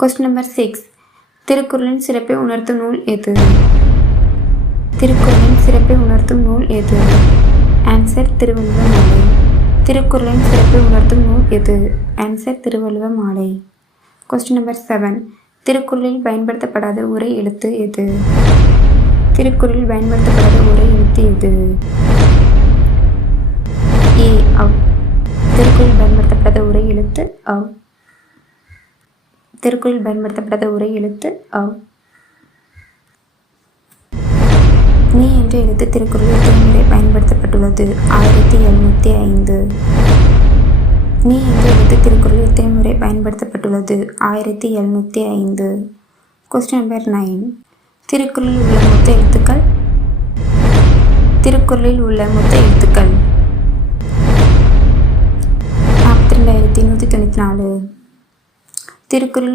Question number 6. திருக்குறளின் சிறப்பை உணர்த்தும் நூல் எது? திருக்குறளின் சிறப்பை உணர்த்தும் நூல் எது? ஆன்சர் திருவள்ளுவ மாலை. திருக்குறளின் சிறப்பை உணர்த்தும் நூல் எது? ஆன்சர் திருவள்ளுவ மாலை. Question number 7. திருக்குறளில் பயன்படுத்தப்படாத உரை எழுத்து எது? திருக்குறளில் பயன்படுத்தப்படாத உரை எழுத்து எது? ஏ அவ். திருக்குறளில் பயன்படுத்தப்படாத உரை எழுத்து அவ். திருக்குறளில் பயன்படுத்தப்படாத உரை எழுத்து அவ். நீ என்ற எழுத்து திருக்குறளில் எத்தனை முறை பயன்படுத்தப்பட்டுள்ளது? 1705. நீ என்ற எழுத்து திருக்குறளில் எத்தனை முறை பயன்படுத்தப்பட்டுள்ளது? 1705. Question number 9. திருக்குறளில் உள்ள மொத்த எழுத்துக்கள். திருக்குறளில் உள்ள மொத்த எழுத்துக்கள் 42,194. திருக்குறளில்